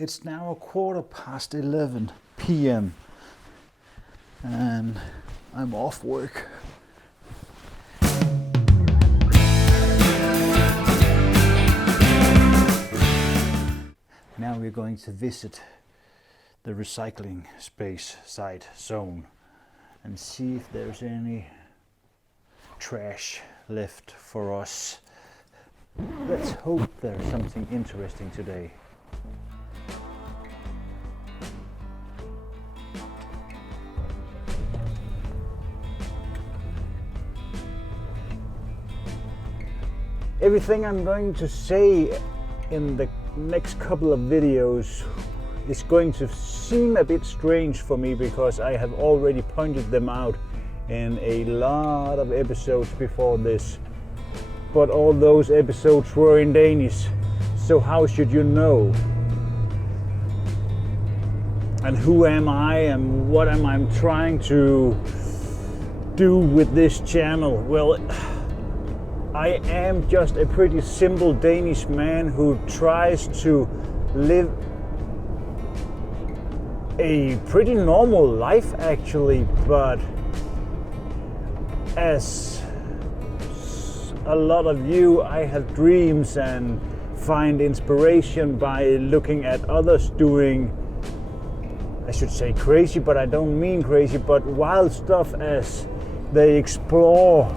It's now 11:15 p.m. and I'm off work. Now we're going to visit the recycling space site zone and see if there's any trash left for us. Let's hope there's something interesting today. Everything I'm going to say in the next couple of videos is going to seem a bit strange for me because I have already pointed them out in a lot of episodes before this. But all those episodes were in Danish, so how should you know? And who am I and what am I trying to do with this channel? Well, I am just a pretty simple Danish man who tries to live a pretty normal life actually, but as a lot of you, I have dreams and find inspiration by looking at others doing, I should say crazy, but I don't mean crazy, but wild stuff as they explore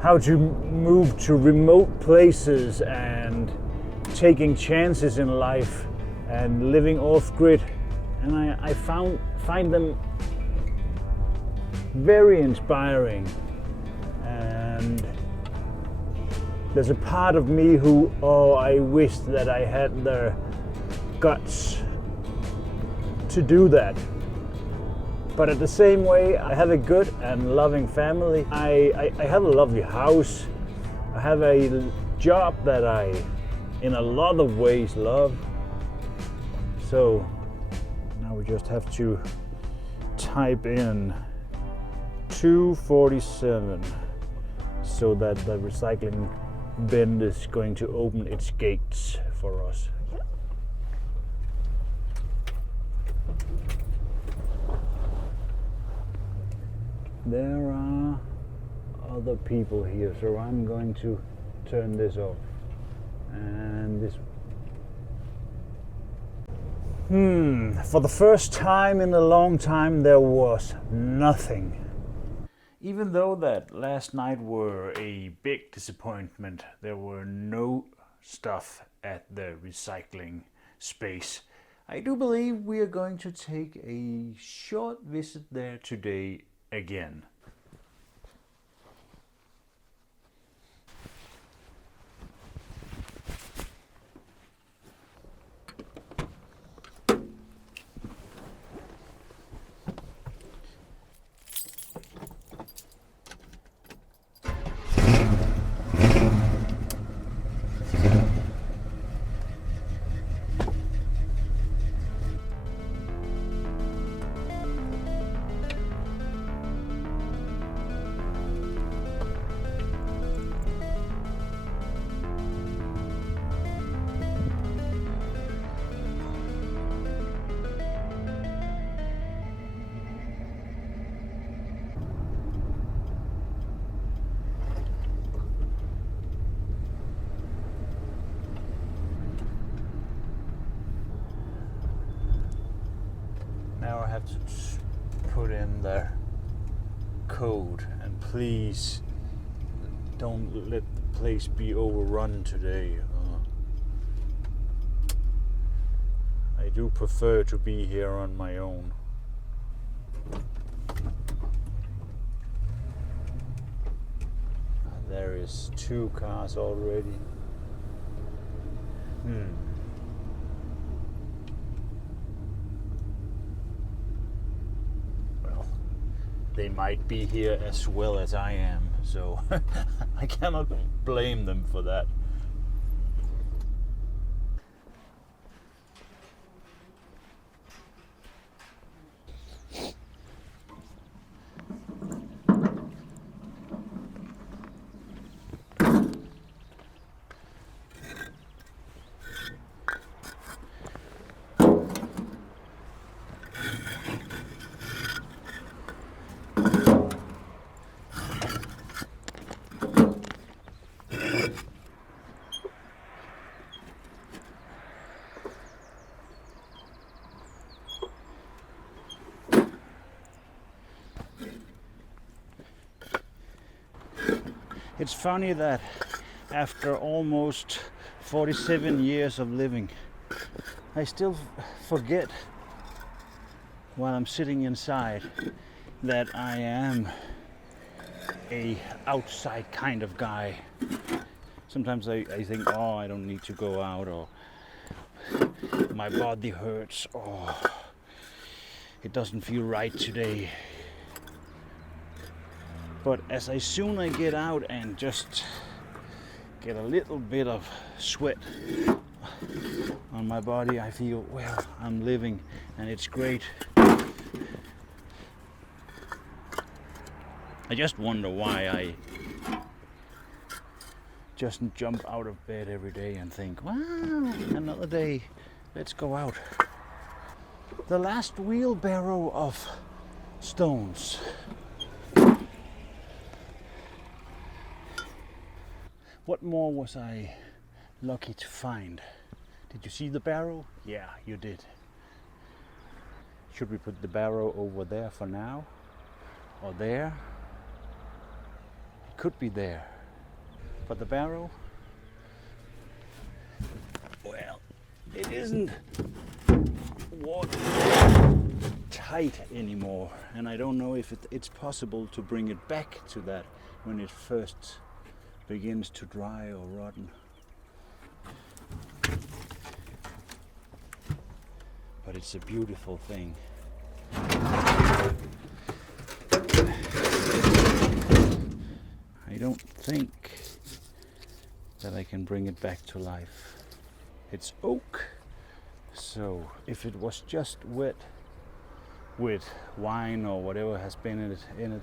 how to move to remote places and taking chances in life and living off grid. And I find them very inspiring. And there's a part of me who, I wish that I had the guts to do that. But at the same way, I have a good and loving family. I have a lovely house. I have a job that I, in a lot of ways, love. So now we just have to type in 2:47 so that the recycling bin is going to open its gates for us. There are other people here, so I'm going to turn this off. And this. For the first time in a long time, there was nothing. Even though that last night were a big disappointment, there were no stuff at the recycling space. I do believe we are going to take a short visit there today again. Now I have to put in the code, and please don't let the place be overrun today. I do prefer to be here on my own. There is 2 cars already. They might be here as well as I am, so I cannot blame them for that. It's funny that after almost 47 years of living, I still forget while I'm sitting inside that I am a outside kind of guy. Sometimes I think, oh, I don't need to go out, or my body hurts, or it doesn't feel right today. But as soon I get out and just get a little bit of sweat on my body, I feel, well, I'm living and it's great. I just wonder why I just jump out of bed every day and think, wow, another day, let's go out. The last wheelbarrow of stones. What more was I lucky to find? Did you see the barrow? Yeah, you did. Should we put the barrow over there for now? Or there? It could be there. But the barrow? Well, it isn't watertight anymore. And I don't know if it's possible to bring it back to that when it first begins to dry or rotten. But it's a beautiful thing. I don't think that I can bring it back to life. It's oak, so if it was just wet with wine or whatever has been in it,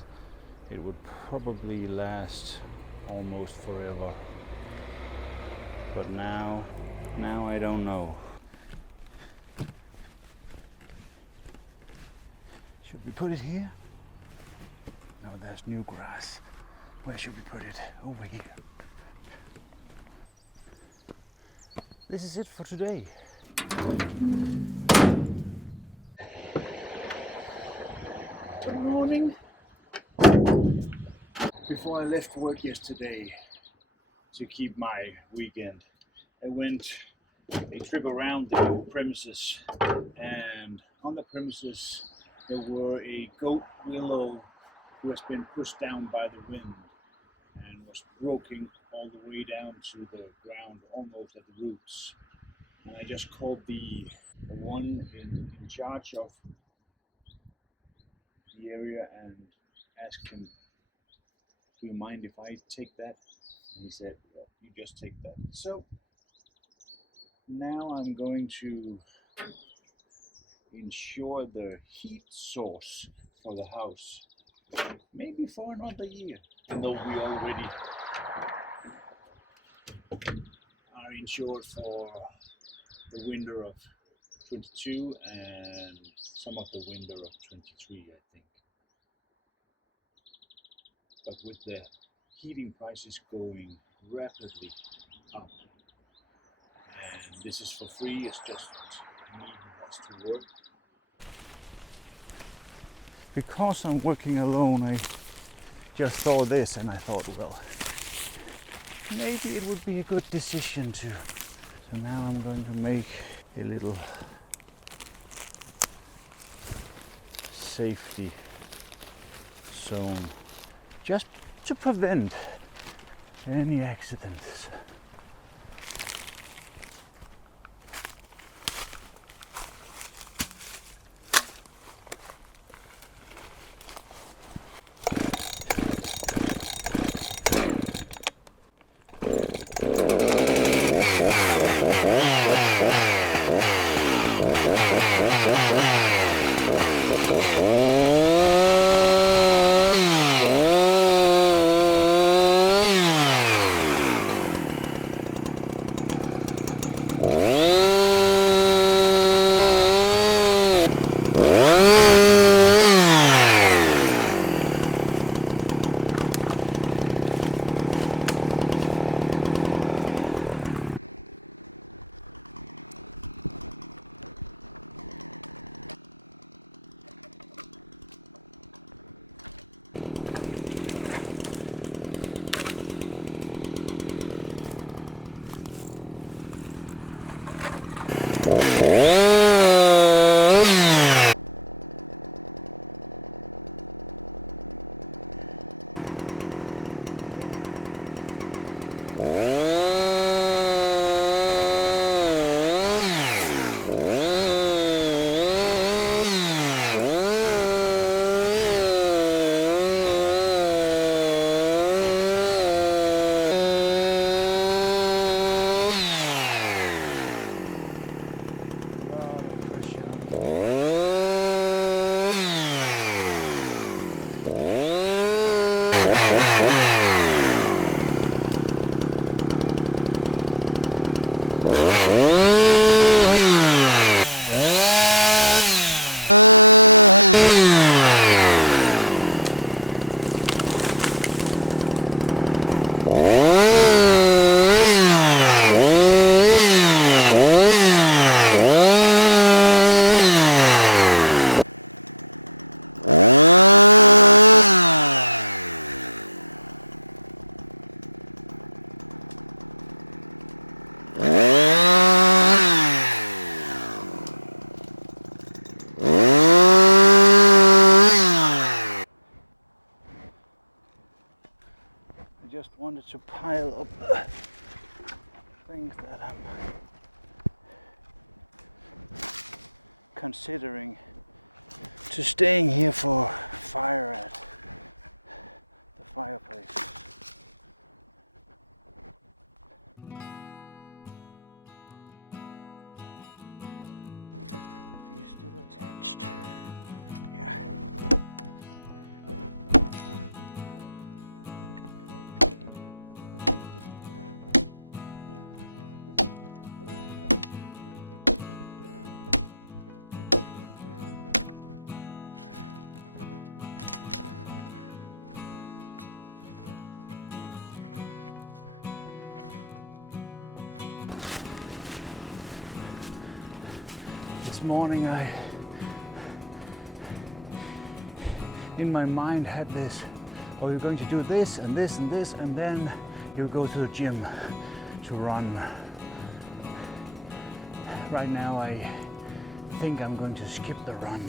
it would probably last almost forever. But now I don't know. Should we put it here? No, there's new grass. Where should we put it? Over here. This is it for today. Good morning. Before I left work yesterday to keep my weekend, I went a trip around the premises, and on the premises there were a goat willow who has been pushed down by the wind and was broken all the way down to the ground, almost at the roots. And I just called the one in charge of the area and asked him, do you mind if I take that? And he said, well, you just take that. So now I'm going to ensure the heat source for the house, maybe for another year. And though we already are insured for the winter of 22 and some of the winter of 23, I think. But with the heating prices going rapidly up, and this is for free, it's just me who has to work. Because I'm working alone, I just saw this and I thought, well, maybe it would be a good decision to. So now I'm going to make a little safety zone just to prevent any accidents. I just wanted to pile up the things that I'm considering to staying here for fire at the fireplace. Are you still attached? Yeah. This morning I, in my mind, had this, oh, you're going to do this and this and this, and then you go to the gym to run. Right now I think I'm going to skip the run.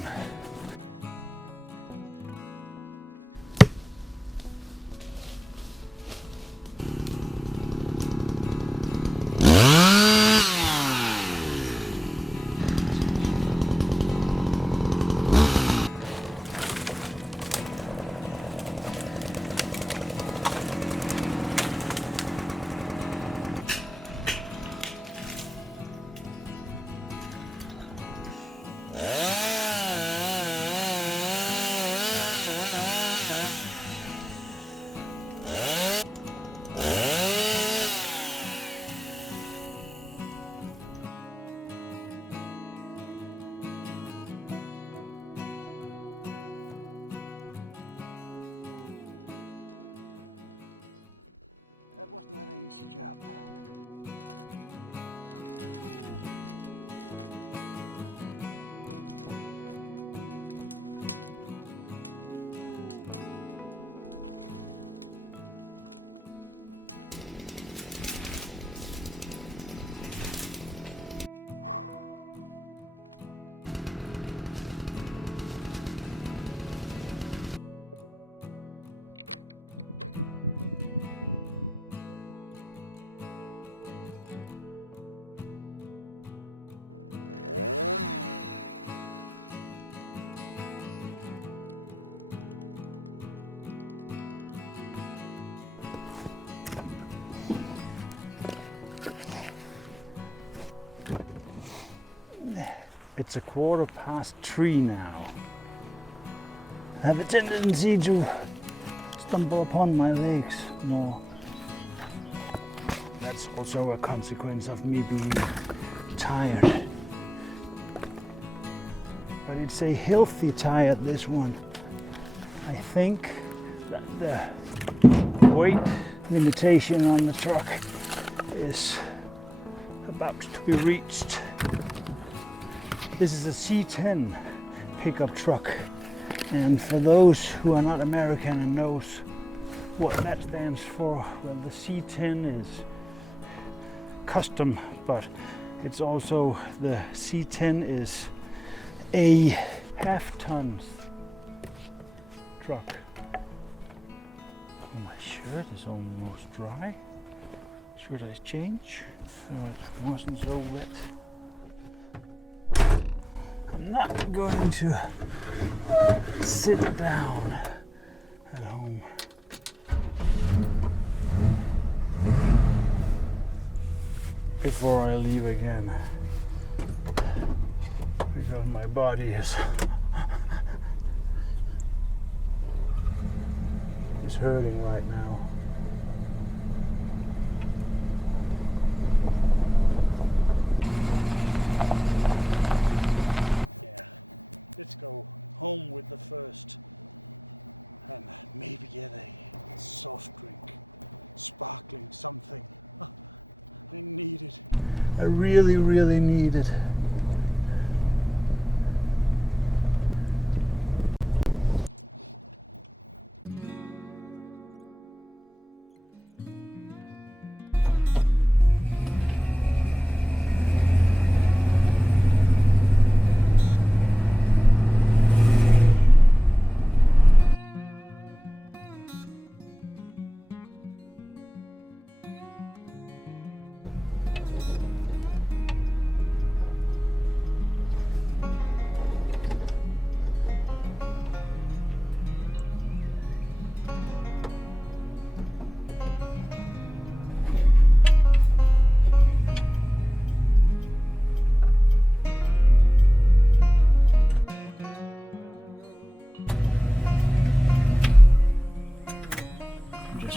That was not an easy job. It's 3:15 now. I have a tendency to stumble upon my legs more. That's also a consequence of me being tired. But it's a healthy tired, this one. I think that the weight limitation on the truck is about to be reached. This is a C10 pickup truck, and for those who are not American and knows what that stands for, well, the C10 is custom, but it's also, the C10 is a half-ton truck. Oh, my shirt is almost dry. Should I change so it wasn't so wet? I'm not going to sit down at home. Before I leave again, because my body is is hurting right now. Yeah, let's go home with the first and maybe get a soft drink, sparkling something. I need it. I really, really need it.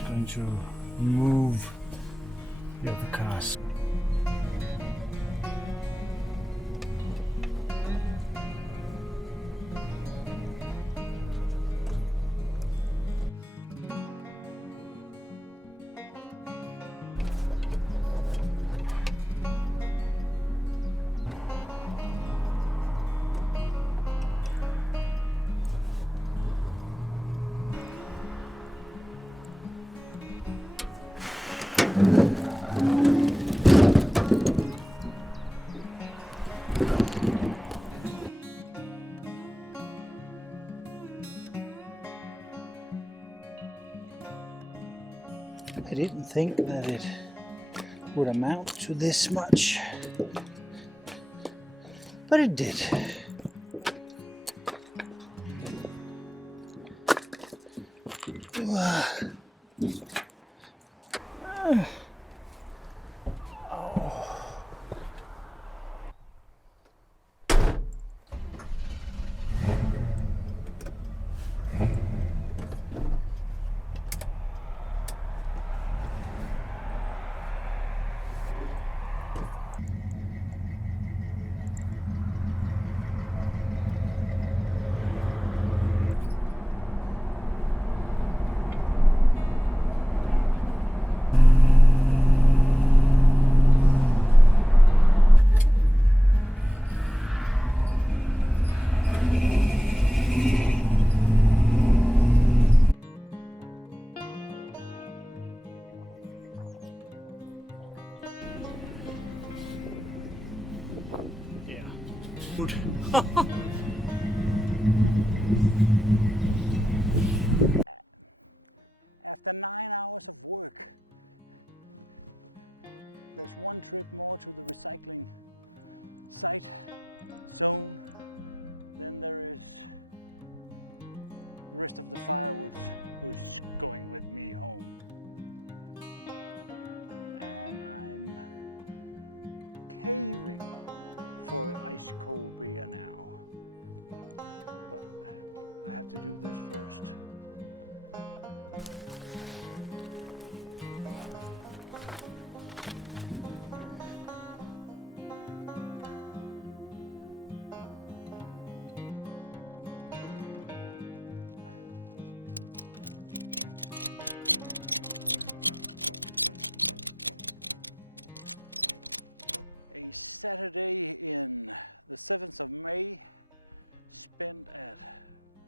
Going to move the other cars. I didn't think that it would amount to this much, but it did. Good. After 9 hours of work, there's one trip more to the recycling site zone. Then there is the rest of the firewood who's going with me home. And I'm caving for ice cold beer now. But I have to do this first. A Saturday in the 7th of May spent at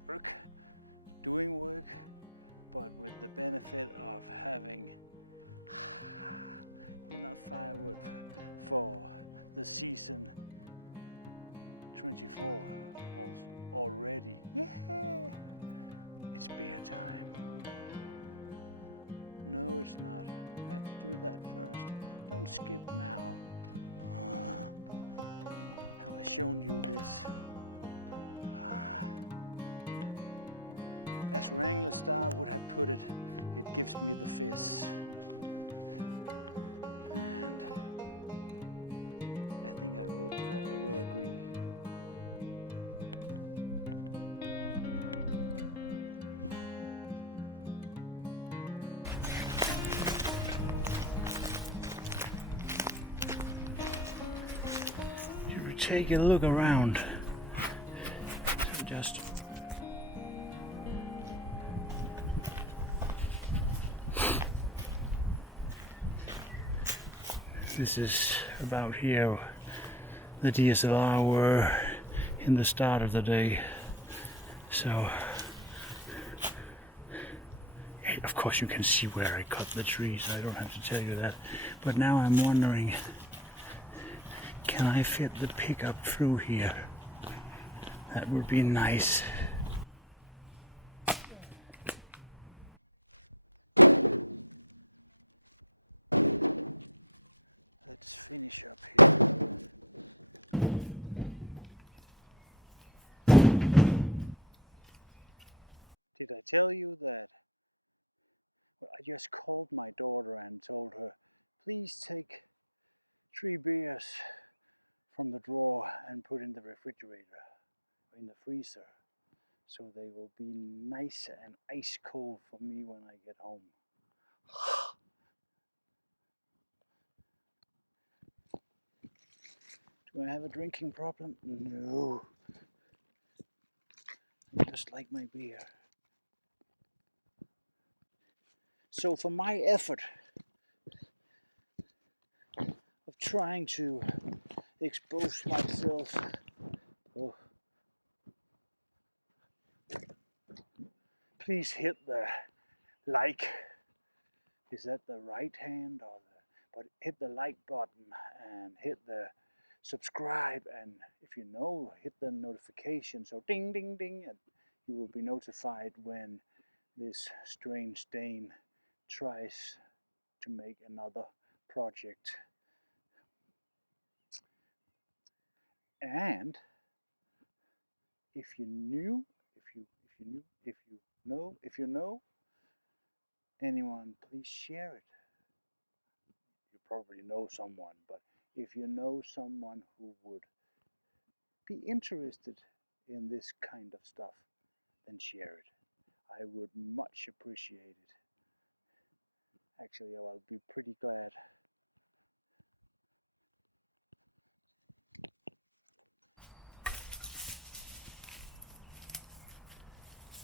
work, doing work, but with the benefit of having enough firewood for the season 24 already. Yeah, it's beer time. No, it's not. I have to do that first. Don't skip now. Have I shown you this? As Wrangler Star would have put it, it gives me the fizz. And I think I will agree. take a look around. So just this is about here the DSLR were in the start of the day. So of course you can see where I cut the trees, I don't have to tell you that. But now I'm wondering, can I fit the pickup through here? That would be nice. Let's finish up here. Did I tell you that I just called my daughter and told her, please take 3 beers from the drawer and put in the refrigerator, in the freezer, so they will be nice and ice cold for me when I get home. Do I have a drinking problem? No. I just like my beer. So for my effort of trying to expose myself, please hit the like. Is that the right hand or but hit the like button and hit the subscribe, and if you know, hit the notification, so ding ding ding, and you will be notified when this strange Dane tries to make another project. And if you know anyone, please share it. You probably know someone, but if you know someone who would be interested in this kind of stuff, then share it. I would much appreciate it. Actually, I'll be pretty glad.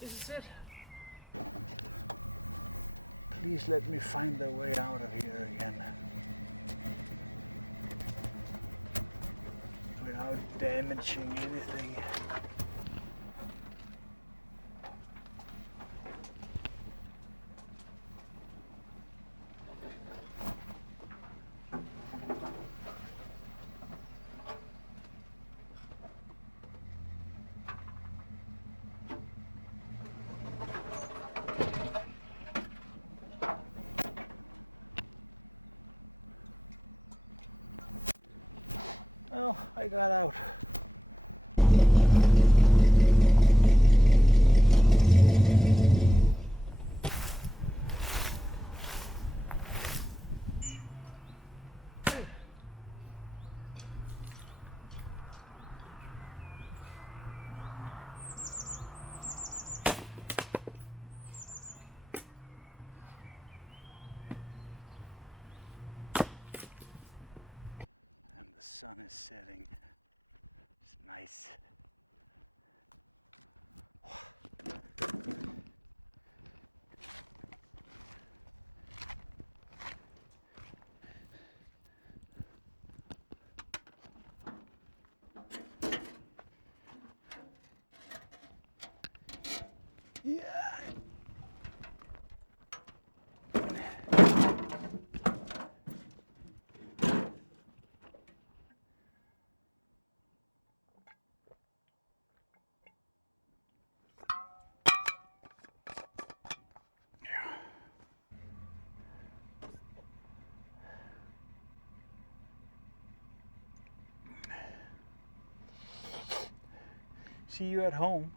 This is it. Please let me find the way out of here again without damaging anything. Well, I got out. The sun is setting. It's nice. Yeah. See you at home.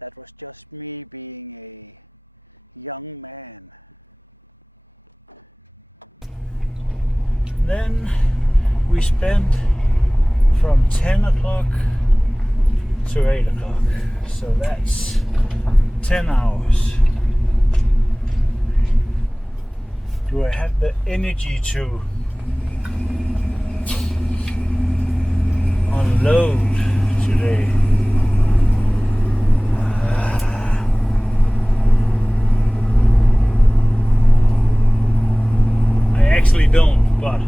That was just me being a young man. Then we spent from 10 o'clock to 8 o'clock. So that's 10 hours. Do I have the energy to unload today? I actually don't, but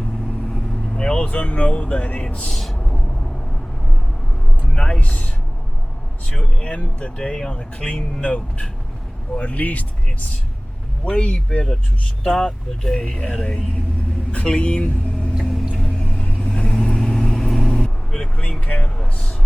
I also know that it's nice to end the day on a clean note, or at least it's way better to start the day at a clean, with a clean canvas.